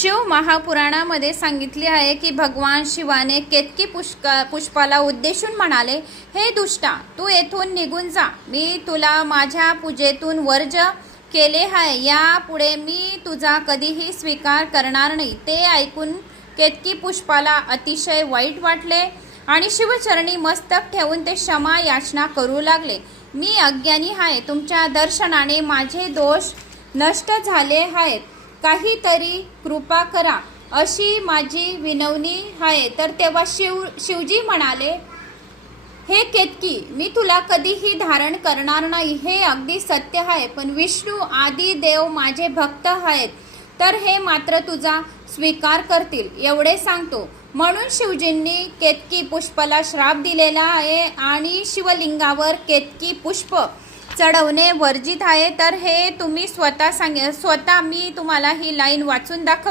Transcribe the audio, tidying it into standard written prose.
शिव महापुराणामध्ये सांगितले आहे की भगवान शिवाने केतकी पुष्पाला उद्देशून म्हणाले, हे दुष्टा, तू येथून निघून जा. मी तुला माझ्या पूजेतून वर्ज केले आहे. यापुढे मी तुझा कधीही स्वीकार करणार नाही. ते ऐकून केतकी पुष्पाला अतिशय वाईट वाटले आणि शिवचरणी मस्तक ठेवून ते क्षमा याचना करू लागले. मी अज्ञानी आहे. तुमच्या दर्शनाने माझे दोष नष्ट झाले आहेत. काहीतरी कृपा करा अशी माझी विनवणी आहे. तर तेव्हा शिवजी म्हणाले, हे केतकी, मी तुला कधीही धारण करणार नाही. हे अगदी सत्य आहे. पण विष्णू आदी देव माझे भक्त आहेत, तर हे मात्र तुझा स्वीकार करतील एवढे सांगतो. म्हणून शिवजींनी केतकी पुष्पाला श्राप दिलेला आहे आणि शिवलिंगावर केतकी पुष्प चढवणे वर्जित आहे. तर हे तुम्ही स्वतः मी तुम्हाला ही लाईन वाचून दाखवली.